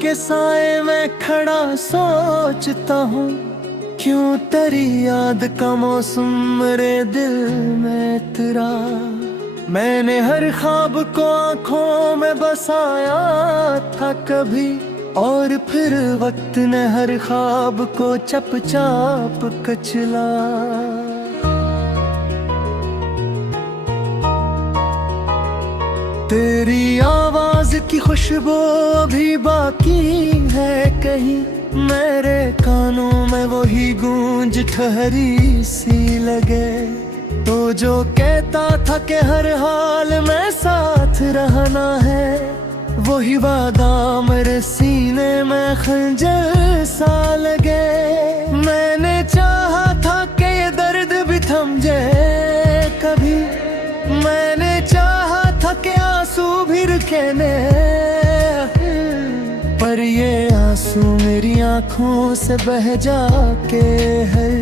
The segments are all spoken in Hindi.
के साए में खड़ा सोचता हूँ, क्यों तेरी याद का मौसम मेरे दिल में इतरा। मैंने हर ख्वाब को आंखों में बसाया था कभी, और फिर वक्त ने हर ख्वाब को चपचाप कचला। तेरी आवाज की खुशबू अभी बाकी है कहीं, मेरे कानों में वही गूंज ठहरी सी लगे। तो जो कहता था कि हर हाल में साथ रहना है, वही वादा मेरे सीने में खंजर सा लगे। मैंने चाहा था कि ये दर्द भी थम जाए कभी, मैंने चाहा था कि आंसू भी रुके ने, पर ये आंसू मेरी आंखों से बह जाके है,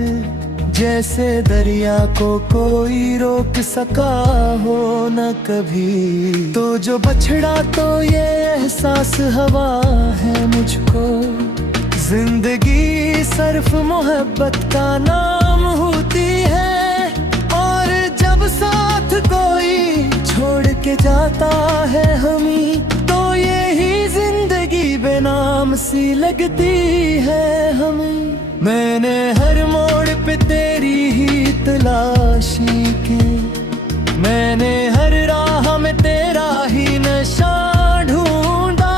जैसे दरिया को कोई रोक सका हो न कभी। तो जो बछड़ा तो ये एहसास हवा है मुझको, जिंदगी सिर्फ मोहब्बत का नाम होती है। और जब साथ कोई छोड़ के जाता है हमी, तो यही जिंदगी बेनाम सी लगती है हमें। मैंने हर मोड़ पे तेरी ही तलाशी की, मैंने हर राह में तेरा ही नशा ढूंढा,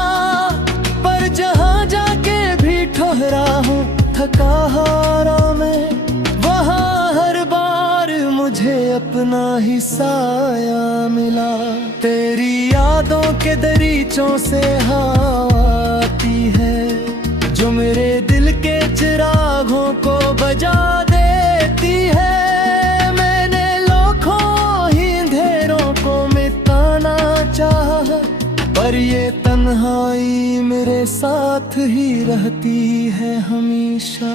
पर जहाँ जाके भी ठहरा हूँ थका हारा मैं, वहाँ हर बार मुझे अपना ही साया मिला। तेरी यादों के दरीचों से हवा आती है, जो मेरे दिल के चिरागों को बजा देती है। मैंने लाखों ही अंधेरों को मिटाना चाहा, पर ये तन्हाई मेरे साथ ही रहती है हमेशा।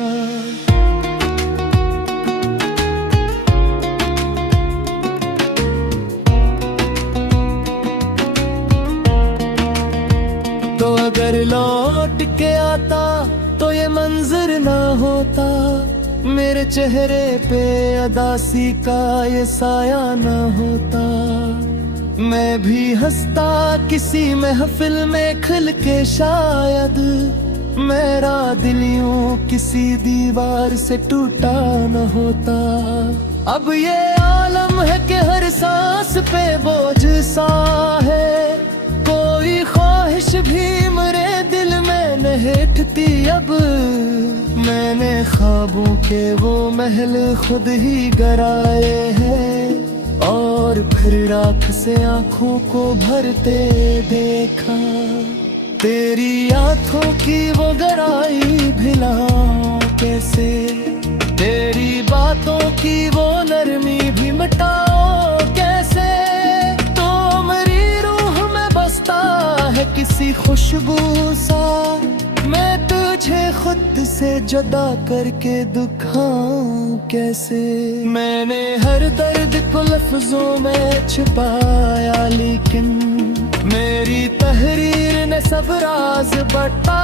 तो अगर लौट के आता तो ये मंजर ना होता, मेरे चेहरे पे अदासी का ये साया ना होता। मैं भी हंसता किसी महफिल में खिल के शायद, मेरा दिल यूं किसी दीवार से टूटा न होता। अब ये आलम है कि हर सांस पे बोझ सा है, कोई ख्वाहिश भी मेरे दिल में नहीं अब। मैंने ख्वाबों के वो महल खुद ही गराए हैं, और फिर राख से आंखों को भरते देखा। तेरी आंखों की वो गहराई भिलाऊं कैसे, तेरी बातों की वो नरमी भी मिटाओ कैसे। तो मेरी रूह में बसता है किसी खुशबू सा, मैं तुझे खुद से जुदा करके दुखाऊं कैसे। मैंने हर दर्द को लफ्जों में छुपाया, लेकिन मेरी तहरीर ने सब राज बता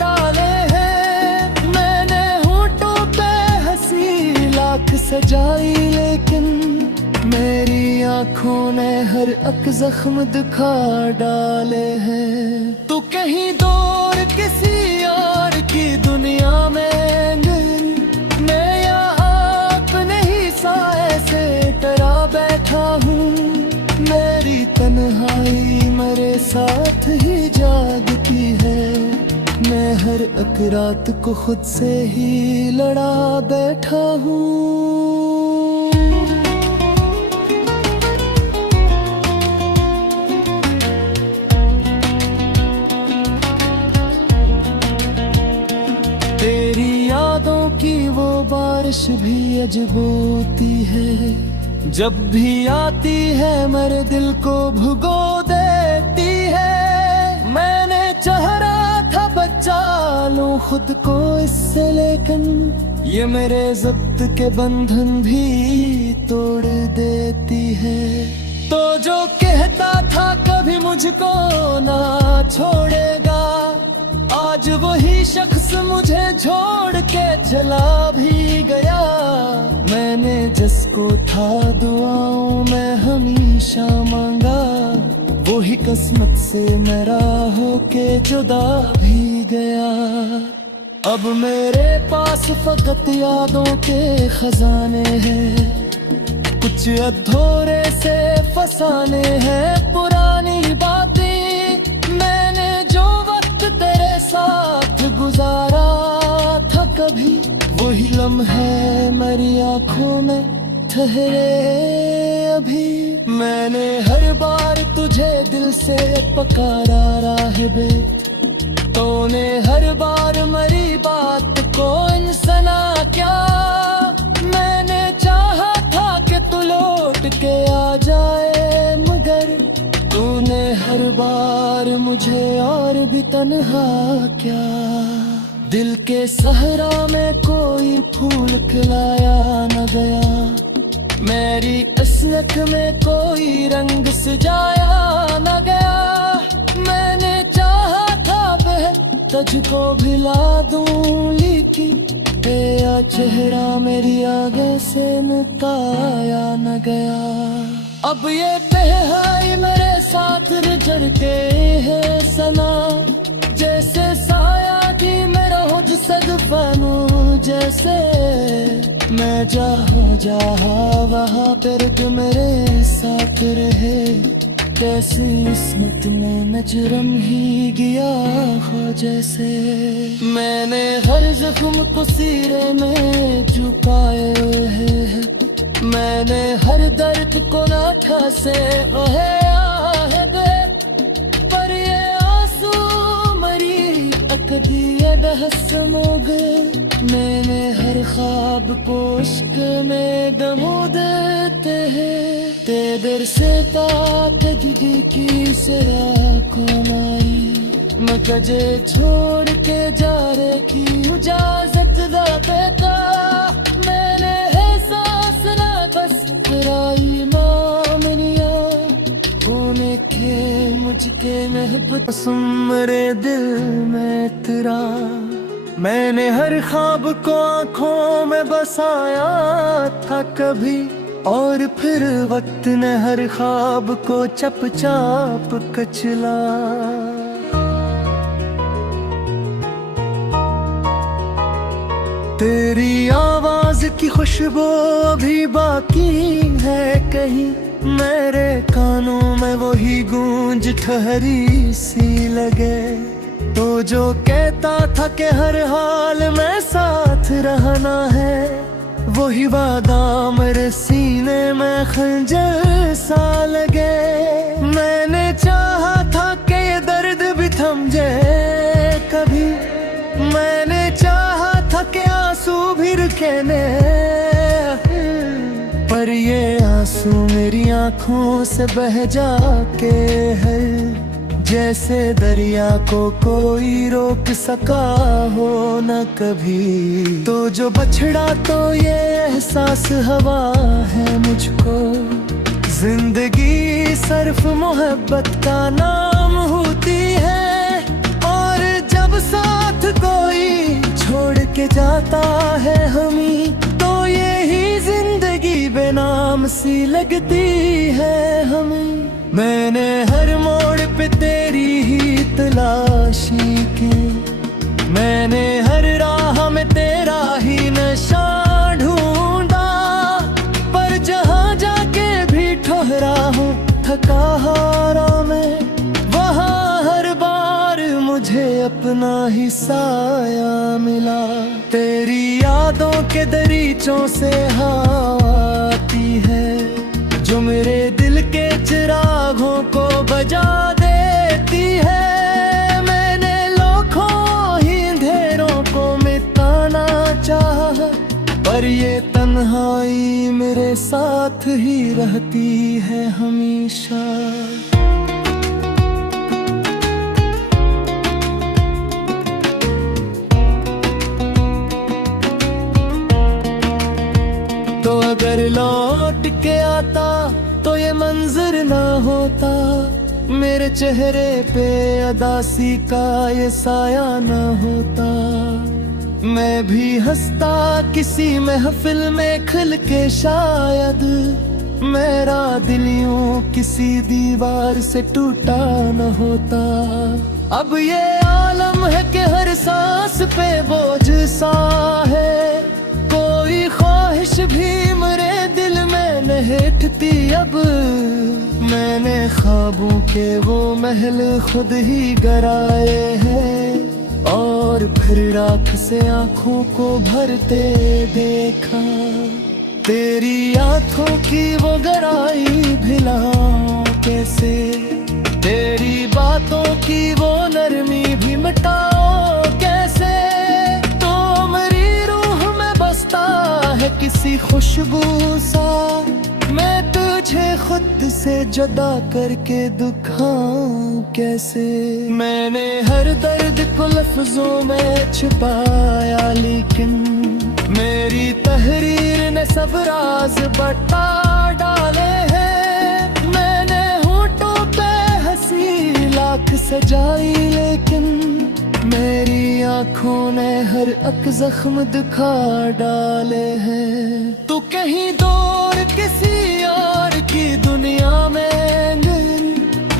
डाले हैं। मैंने होठों पे हंसी लाख सजाई, लेकिन मेरी आंखों ने हर एक जख्म दिखा डाले हैं। तू कहीं दूर किसी और की दुनिया में, मैं यहाँ अपने ही साए से डरा बैठा हूँ। मेरी तन्हाई मेरे साथ ही जागती है, मैं हर एक रात को खुद से ही लड़ा बैठा हूँ। तेरी यादों की वो बारिश भी अजब होती है, जब भी आती है मेरे दिल को भुगो देती है। मैंने चाह रहा था बचा लूं खुद को इससे, लेकिन ये मेरे ज़ब्त के बंधन भी तोड़ देती है। तो जो कहता था कभी मुझको ना छोड़ेगा, आज वही शख्स मुझे छोड़ के चला भी गया। मैंने जिसको था दुआओं में हमेशा मांगा, वही किस्मत से मेरा होके जुदा भी गया। अब मेरे पास फकत यादों के खजाने हैं, कुछ अधूरे से फसाने हैं पुरानी बातें। मैंने जो वक्त तेरे साथ गुजारा था कभी, वही लम्हे मेरी आंखों में ठहरे अभी। मैंने हर बार तुझे दिल से पुकारा राहिबे, तूने हर बार मेरी बात को सुना क्या। मैंने चाहा था कि तू लौट के आ जाए, मगर तूने हर बार मुझे और भी तन्हा क्या। दिल के सहरा में कोई फूल खिलाया न गया, मेरी असलक में कोई रंग सजाया न गया। मैंने चाहा था तुझको भिला दूं, लेकिन तेरा चेहरा मेरी आगे से निकाया न गया। अब ये बेहाई मेरे साथ रचर के है सना, जैसे साया की मेरा हो सदफानू। जैसे मैं जहाँ वहाँ पर मेरे साथ रहे, कैसी किस्मत में नजरम ही गया हो जैसे। मैंने हर जख्म को सीरे में छुपाए है, मैंने हर दर्द को नाठा से ओहे आहे दे। पर ये आंसू मरी अकदिए बहस मोगे, मैंने हर ख्वाब को इश्क में दमो देते हैं। तेरे से ताते दीदी की सरा को नाई, मकजे छोड़ के जा रे की इजाजत दा बेटा। मैंने है सांस ना बस तेराई मामनिया, होने के मुझके महबूब मेरे दिल में तेरा। मैंने हर ख्वाब को आंखों में बसाया था कभी, और फिर वक्त ने हर ख्वाब को चपचाप कचला। तेरी आवाज की खुशबू अभी बाकी है कहीं, मेरे कानों में वही गूंज ठहरी सी लगे। तो जो कहता था कि हर हाल में साथ रहना है, वही वादा मेरे सीने में खंजर सा लगे। मैंने चाहा था कि ये दर्द भी थम जाए कभी, मैंने चाहा था कि आंसू भी रुके ने, पर ये आंसू मेरी आंखों से बह जाके है, जैसे दरिया को कोई रोक सका हो न कभी। तो जो बछड़ा तो ये एहसास हवा है मुझको, जिंदगी सिर्फ मोहब्बत का नाम होती है। और जब साथ कोई छोड़ के जाता है हमी, तो यही जिंदगी बेनाम सी लगती है हमें। मैंने हर मोड़ पे तेरी ही तलाशी की, मैंने हर राह में तेरा ही नशा ढूंढा। पर जहाँ जाके भी ठहरा हूँ थका हारा मैं, वहाँ हर बार मुझे अपना ही साया मिला। तेरी यादों के दरीचों से हवा आती है, जो मेरे दिल के चिरागों को बजा देती है। मैंने लाखों ही अंधेरों को मिटाना चाहा, पर ये तन्हाई मेरे साथ ही रहती है हमेशा। तो अगर लौट के आता तो ये मंजर ना होता, मेरे चेहरे पे अदासी का ये साया न होता। मैं भी हंसता किसी महफिल में खिल के शायद, मेरा दिल यूं किसी दीवार से टूटा न होता। अब ये आलम है कि हर सांस पे बोझ सा है, कोई ख्वाहिश भी मेरे दिल में नहीं ठती अब। मैंने ख्वाबों के वो महल खुद ही गराए हैं, और फिर राख से आंखों को भरते देखा। तेरी आंखों की वो गहराई भिलाऊं कैसे, तेरी बातों की वो नरमी भी मिटाओ कैसे। तो मेरी रूह में बसता है किसी खुशबू सा, मैं तुझे खुद से जुदा करके दुखाऊं कैसे। मैंने हर दर्द को लफ्जों में छुपाया, लेकिन मेरी तहरीर ने सब राज बता डाले हैं। मैंने होठों पे हंसी लाख सजाई, लेकिन मेरी आंखों ने हर एक जख्म दिखा डाले हैं। तू कहीं दूर किसी और की दुनिया में,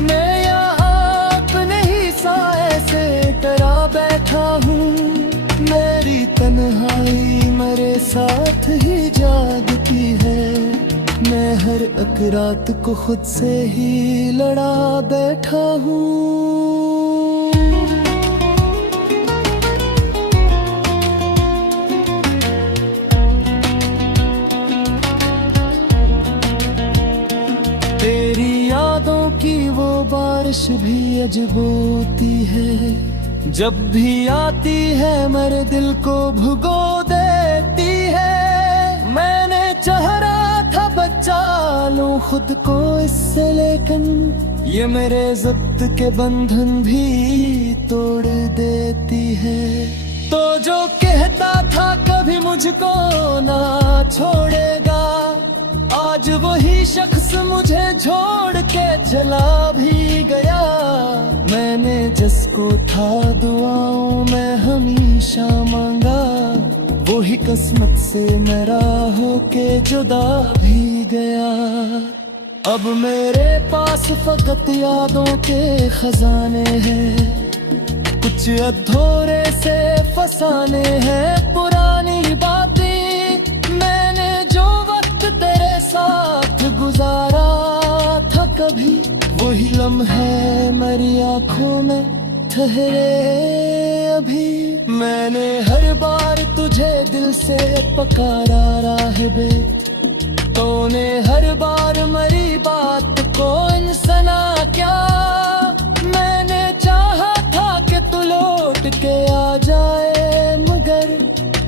मैं यहाँ अपने ही साए से डरा बैठा हूँ। मेरी तन्हाई मेरे साथ ही जागती है, मैं हर एक रात को खुद से ही लड़ा बैठा हूँ। तेरी यादों की वो बारिश भी अजब होती है, जब भी आती है मेरे दिल को भुगो देती है। मैंने चाह रहा था बचा लूं खुद को इससे, लेकिन ये मेरे ज़ब्त के बंधन भी तोड़ देती है। तो जो कहता था कभी मुझको ना छोड़ेगा, आज वही शख्स मुझे छोड़ के चला भी गया। मैंने जिसको था दुआओं में हमेशा मांगा, वही किस्मत से मेरा होके जुदा भी गया। अब मेरे पास फकत यादों के खजाने हैं, कुछ अधूरे से फसाने हैं पुरानी बातें। मैंने जो वक्त तेरे साथ गुजारा था, कभी वही लम्हे मेरी आंखों में ठहरे अभी। मैंने हर बार तुझे दिल से पुकारा राहिबे, तूने हर बार मेरी बात को सुना क्या। मैंने चाहा था कि तू लौट के आ जाए, मगर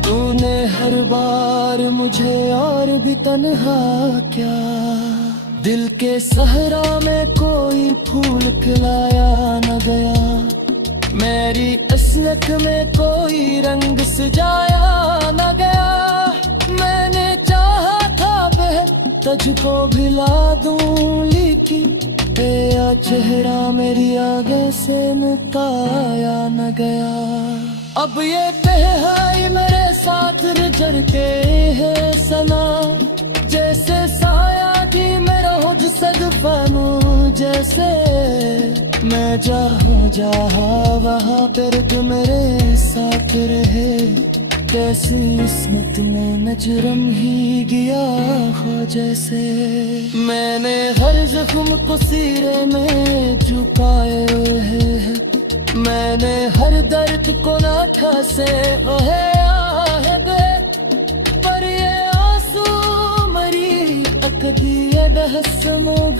तूने हर बार मुझे और भी तन्हा क्या। दिल के सहरा में कोई फूल खिलाया न गया, मेरी असलत में कोई रंग सजाया न गया। मैंने चाहा था तुझको भिला दूं, लेकिन तेरा चेहरा मेरी आगे से मिटाया न गया। अब ये बेहाई मेरे साथ रिझर के है सना, जैसे साया की मेरा हो सदफानू। जैसे मैं जहाँ वहाँ पर तू मेरे साथ रहे, कैसी किस्मत में नजरम ही गया हो जैसे। मैंने हर जख्म को सीरे में छुपाए है, मैंने हर दर्द को ना ठासे ओहे आहे दे। पर ये आंसू मरी अकदी हसमोग,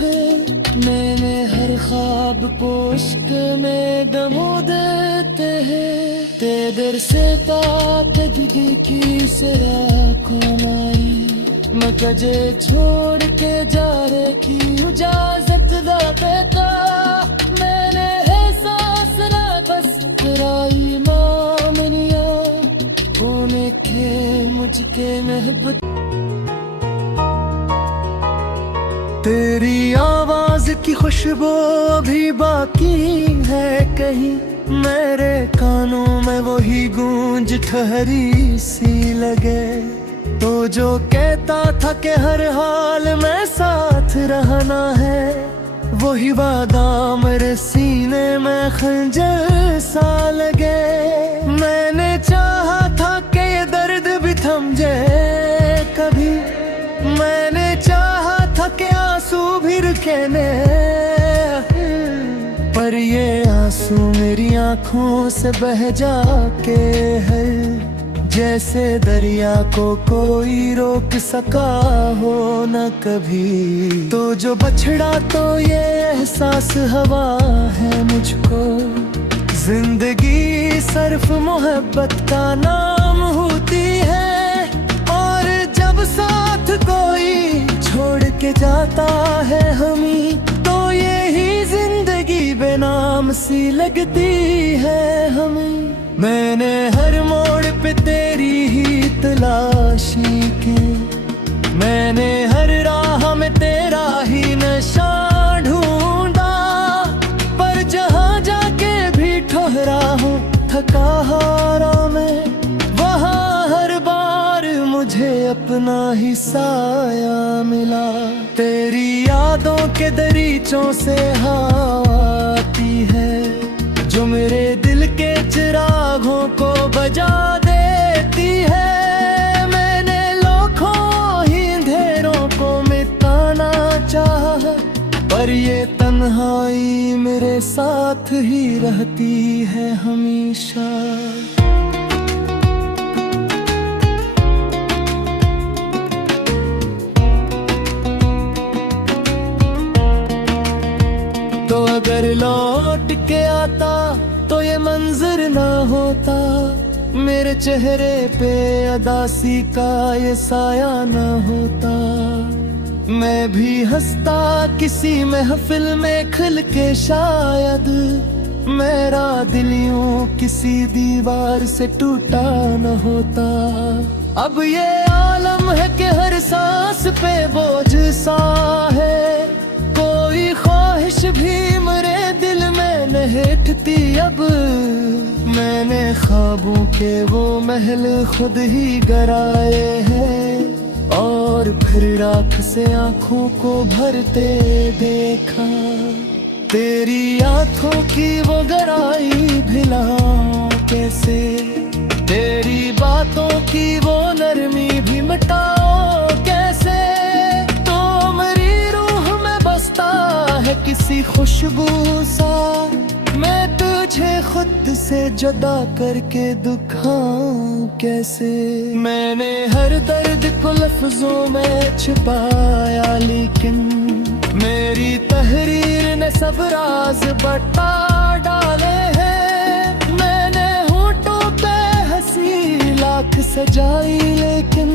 मैंने हर ख्वाब को इश्क में दमो देते हैं। तेदर से ताकदी की सिरा को मारी, मकजे छोड़ के जारे की इजाजत दा बेटा। मैंने है सांस ना बस तेराई मामनिया, होने के मुझके महबूब। तेरी आवाज की खुशबू भी बाकी है कहीं, मेरे कानों में वही गूंज ठहरी सी लगे। तो जो कहता था कि हर हाल में साथ रहना है, वही वादा मेरे सीने में खंजर सा लगे। मैंने चाहा था कि ये दर्द भी थम जाए कभी, मैंने चाहा था कि आंसू भी रुके ने, पर ये आंसू मेरी आंखों से बह जाके है, जैसे दरिया को कोई रोक सका हो न कभी। तो जो बछड़ा तो ये एहसास हवा है मुझको, जिंदगी सिर्फ मोहब्बत का नाम होती है। और जब साथ कोई छोड़ के जाता है हमी, तो यही जिंदगी बेनाम सी लगती है हमें। मैंने हर मोड़ पे तेरी ही तलाशी की, मैंने हर राह में तेरा ही नशा ढूंढा, पर जहाँ जाके भी ठहरा हूँ थका हारा मैं, वहाँ हर बार मुझे अपना ही साया मिला। तेरी यादों के दरीचों से हवा आती है, जो मेरे दिल के चिरागों को बजा देती है। मैंने लाखों ही अंधेरों को मिटाना चाहा, पर ये तन्हाई मेरे साथ ही रहती है हमेशा। तो अगर लौट के आता तो ये मंजर ना होता, मेरे चेहरे पे अदासी का ये साया ना होता। मैं भी हंसता किसी महफिल में खिल के शायद, मेरा दिल यूं किसी दीवार से टूटा न होता। अब ये आलम है कि हर सांस पे बोझ सा है, कोई ख्वाहिश भी मेरे दिल में नहीं अब। मैंने ख्वाबों के वो महल खुद ही गराए हैं, और फिर राख से आंखों को भरते देखा। तेरी आंखों की वो गहराई भिलाऊं कैसे, तेरी बातों की वो नरमी भी मिटाओ कैसे। तो मेरी रूह में बसता है किसी खुशबू सा, मैं तुझे खुद से जुदा करके दुखाऊं कैसे। मैंने हर दर्द को लफ्जों में छुपाया, लेकिन मेरी तहरीर ने सब राज बता डाले हैं। मैंने होठों पे हंसी लाख सजाई, लेकिन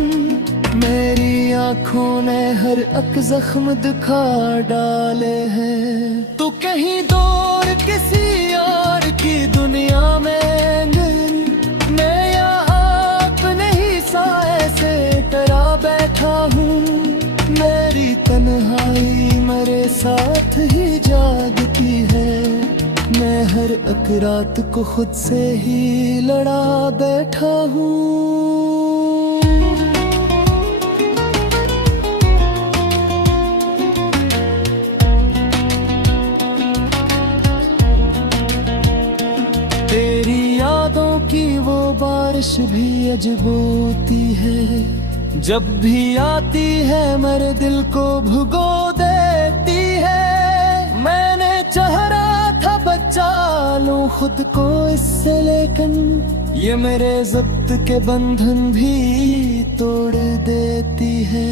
मेरी आंखों ने हर एक जख्म दिखा डाले हैं। तू कहीं दूर किसी और की दुनिया में, मैं यहाँ अपने ही साए से डरा बैठा हूँ। मेरी तन्हाई मेरे साथ ही जागती है, मैं हर एक रात को खुद से ही लड़ा बैठा हूँ। तेरी यादों की वो बारिश भी अजब होती है, जब भी आती है मेरे दिल को भुगो देती है। मैंने चाह रहा था बचा लूं खुद को इससे, लेकिन ये मेरे ज़ब्त के बंधन भी तोड़ देती है।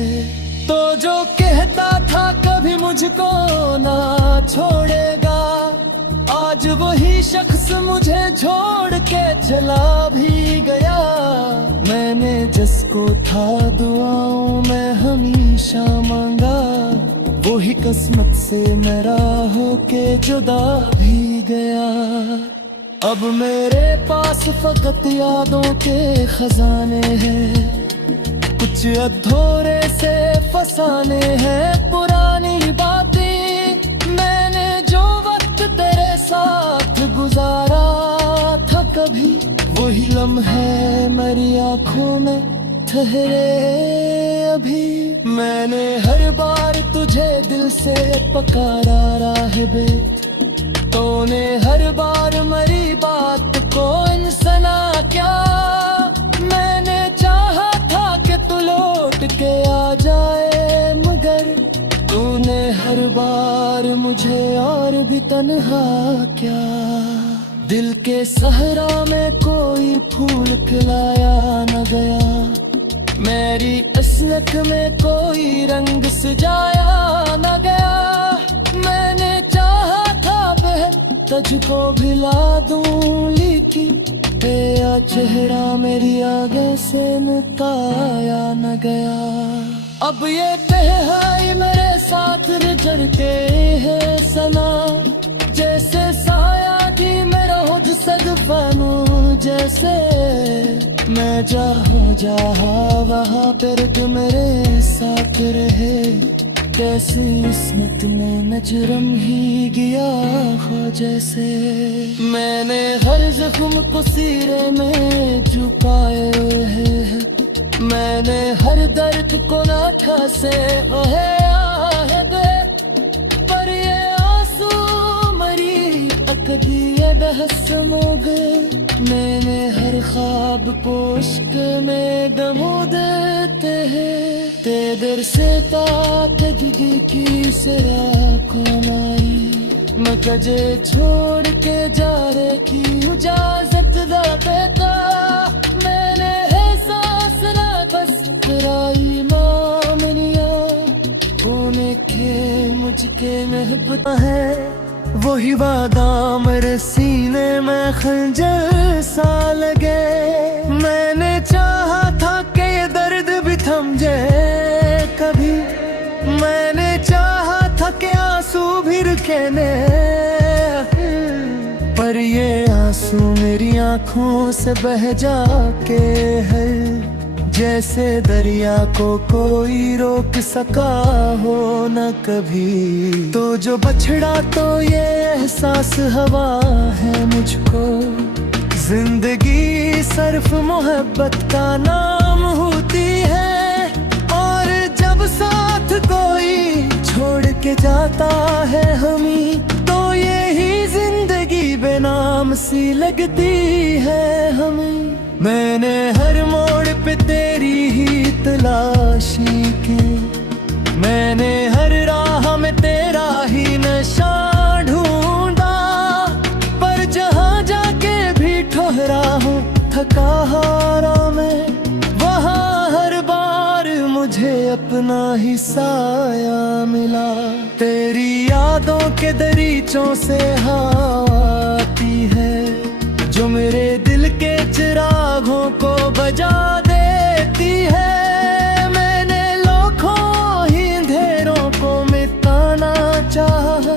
तो जो कहता था कभी मुझको ना छोड़ेगा, आज वही शख्स मुझे छोड़ के चला भी गया। मैंने जिसको था दुआओं में हमेशा मांगा, वही किस्मत से मेरा होके जुदा भी गया। अब मेरे पास फकत यादों के खजाने हैं, कुछ अधूरे से फसाने हैं पुरानी बातें। गुजारा था कभी, वही लम्हे मेरी आंखों में ठहरे अभी। मैंने हर बार तुझे दिल से पुकारा राहिबे, तूने हर बार मेरी बात को सुना क्या। मैंने चाहा था कि तू लौट के आ जाए, मगर तूने हर बार मुझे और भी तन्हा क्या। दिल के सहरा में कोई फूल खिलाया न गया, मेरी असलियत में कोई रंग सजाया न गया। मैंने चाहा था तुझको भिला दूं, लेकिन तेरा चेहरा मेरी आगे से मिटाया न गया। अब ये तन्हाई मेरे साथ गुजर के है सना, जैसे साया की मेरा हो सदफानू। जैसे मैं जहाँ वहाँ पर तू मेरे साथ रहे, कैसी किस्मत में नजरम ही गया हो जैसे। मैंने हर जख्म को सीने में छुपाए है, मैंने हर दर्द को नाठा से ओहे आहे दे। पर ये आंसू मरी अकदिए बहस मोगे, मैंने हर ख्वाब पोश्क में दमो देते हैं। तेरे से ताकगी की सिरा कौन आई, मकजे छोड़ के जा रहे की इजाजत दा देता। मैंने है सांस ना बस तेराई मामनिया, कोने के मुझके महबूब है। वही वादा मेरे सीने में खंजर सा लगे, मैंने चाहा था कि ये दर्द भी थम जाए कभी। मैंने चाहा था कि आंसू भी रुके ने, पर ये आंसू मेरी आंखों से बह जाके है, जैसे दरिया को कोई रोक सका हो न कभी। तो जो बछड़ा तो ये एहसास हवा है मुझको, जिंदगी सिर्फ मोहब्बत का नाम होती है। और जब साथ कोई छोड़ के जाता है हमी, तो यही जिंदगी बेनाम सी लगती है हमें। मैंने हर मोड़ पे तेरी ही तलाशी की, मैंने हर राह में तेरा ही नशा ढूंढा। पर जहाँ जाके भी ठहरा हूँ थका हारा मैं, वहाँ हर बार मुझे अपना ही साया मिला। तेरी यादों के दरीचों से हवा आती है, जो मेरे दिल के चिरागों को बजा देती है। मैंने लाखों ही अंधेरों को मिटाना चाहा,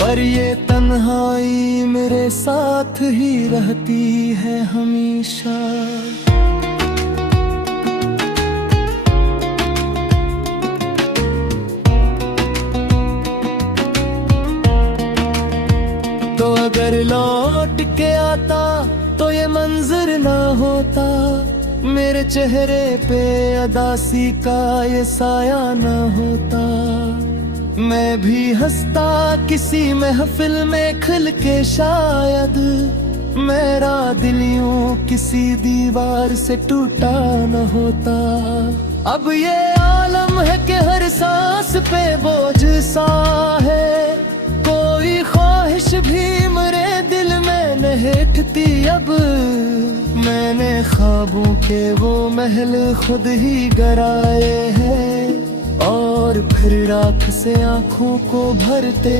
पर ये तन्हाई मेरे साथ ही रहती है हमेशा। तो अगर लौट के आता तो ये मंजर ना होता, मेरे चेहरे पे अदासी का ये साया ना होता। मैं भी हंसता किसी महफिल में खिल के शायद, मेरा दिल यूं किसी दीवार से टूटा न होता। अब ये आलम है कि हर सांस पे बोझ सा है, कोई ख्वाहिश भी मेरे दिल में नहीं अब। मैंने ख्वाबों के वो महल खुद ही गराए हैं, और फिर राख से आंखों को भरते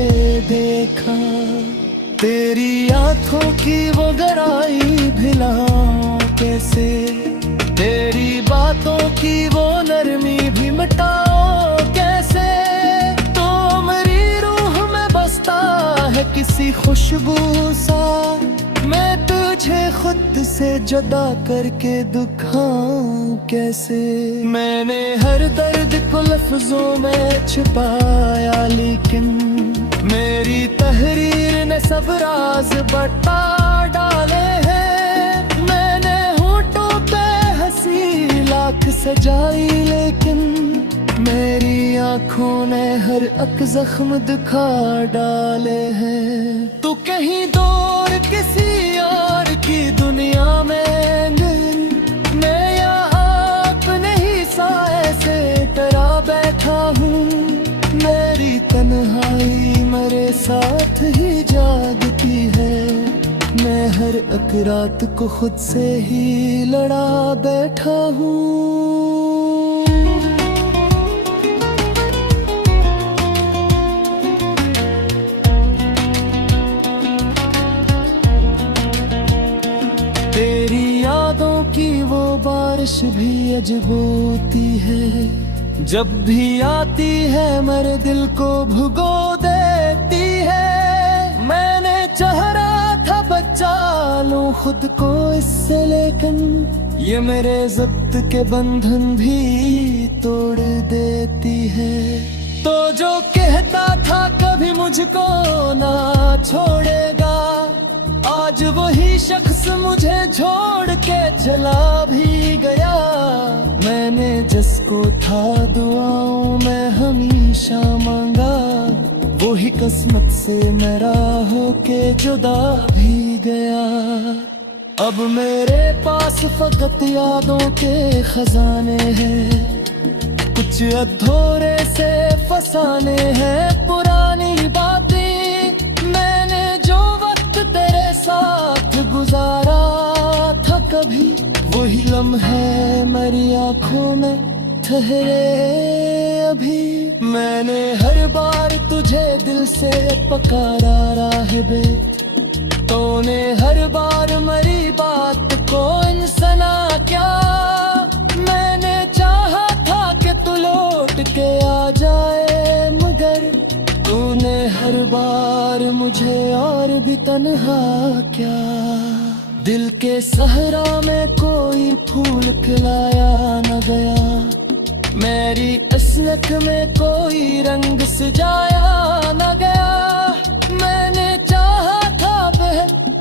देखा। तेरी आंखों की वो गहराई भिलाऊं कैसे, तेरी बातों की वो नरमी भी मिटाओ कैसे। तो मेरी रूह में बसता है किसी खुशबू सा, मैं तुझे खुद से जुदा करके दुखाऊं कैसे। मैंने हर दर्द को लफ्जों में छुपाया, लेकिन मेरी तहरीर ने सब राज बता डाले हैं। मैंने होठों पे हंसी लाख सजाई, लेकिन मेरी आंखों ने हर एक जख्म दिखा डाले हैं। तू कहीं दूर किसी और की दुनिया में, मैं यहाँ अपने ही साए से डरा बैठा हूँ। मेरी तन्हाई मेरे साथ ही जागती है, मैं हर एक रात को खुद से ही लड़ा बैठा हूँ। तेरी यादों की वो बारिश भी अजब होती है, जब भी आती है मेरे दिल को भुगो देती है। मैंने चाह रहा था बचा लूं खुद को इससे, लेकिन ये मेरे ज़ब्त के बंधन भी तोड़ देती है। तो जो कहता था कभी मुझको ना छोड़ेगा, आज वही शख्स मुझे छोड़ के चला भी गया। मैंने जिसको था दुआओं में हमेशा मांगा, वही किस्मत से मेरा होके जुदा भी गया। अब मेरे पास फकत यादों के खजाने हैं, कुछ अधूरे से फसाने हैं पुरानी बातें। मैंने जो वक्त तेरे साथ गुजारा था, कभी वही लम्हे मेरी आंखों में ठहरे अभी। मैंने हर बार तुझे दिल से पुकारा राहिबे, तूने हर बार मेरी बात को सुना क्या। मैंने चाहा था कि तू लौट के आ जाए, मगर तूने हर बार मुझे और भी तन्हा क्या। दिल के सहरा में कोई फूल खिलाया न गया, मेरी असलक में कोई रंग सजाया न गया। मैंने चाहा था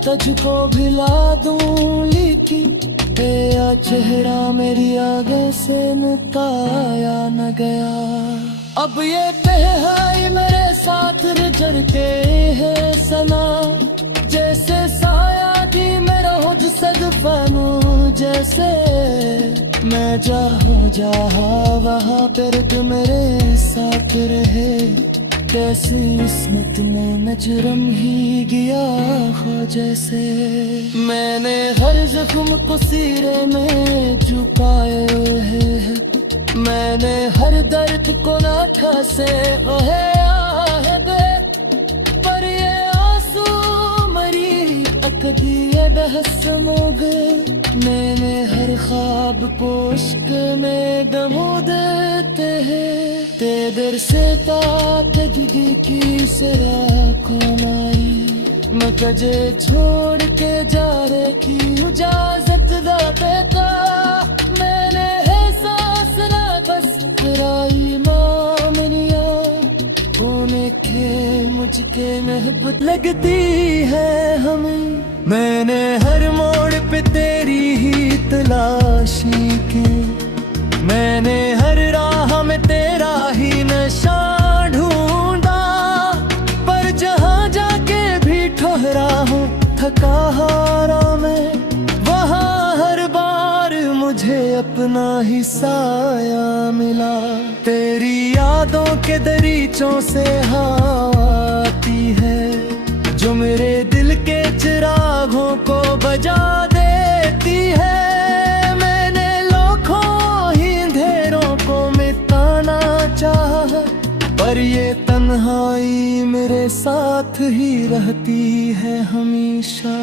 तुझको भिला दूं, लेकिन तेरा चेहरा मेरी आगे से निकाया न गया। अब ये बेहाई मेरे साथ रजड़ के है सना, जैसे साया थी मेरा हो जो सदफानू। जैसे मैं जहाँ वहाँ पर मेरे साथ रहे, कैसी किस्मत में नजरम ही गया हो जैसे। मैंने हर जख्म को सीरे में छुपाए है, मैंने हर दर्द को नाठा से ओहे आहबे। पर ये आंसू मरी अकदिए बहस मोगे, मैंने हर ख्वाब को इश्क में दमो देते हैं। तेरे से ताकदी की सरा कौन आई, मैं कजे छोड़ के जा रहे की इजाजत दा बेटा। मैंने है सांस ना बस तेराई मामनिया, होने के मुझके महबूब लगती है हमें। मैंने हर मोड़ पे तेरी ही तलाशी की, मैंने हर राह में तेरा ही नशा ढूंढा। पर जहाँ जाके भी ठहरा हूँ थका हारा मैं, वहाँ हर बार मुझे अपना ही साया मिला। तेरी यादों के दरीचों से हवा आती है, जो मेरे दिल के चिरागों को बजा देती है। मैंने लाखों ही अंधेरों को मिटाना चाहा, पर ये तन्हाई मेरे साथ ही रहती है हमेशा।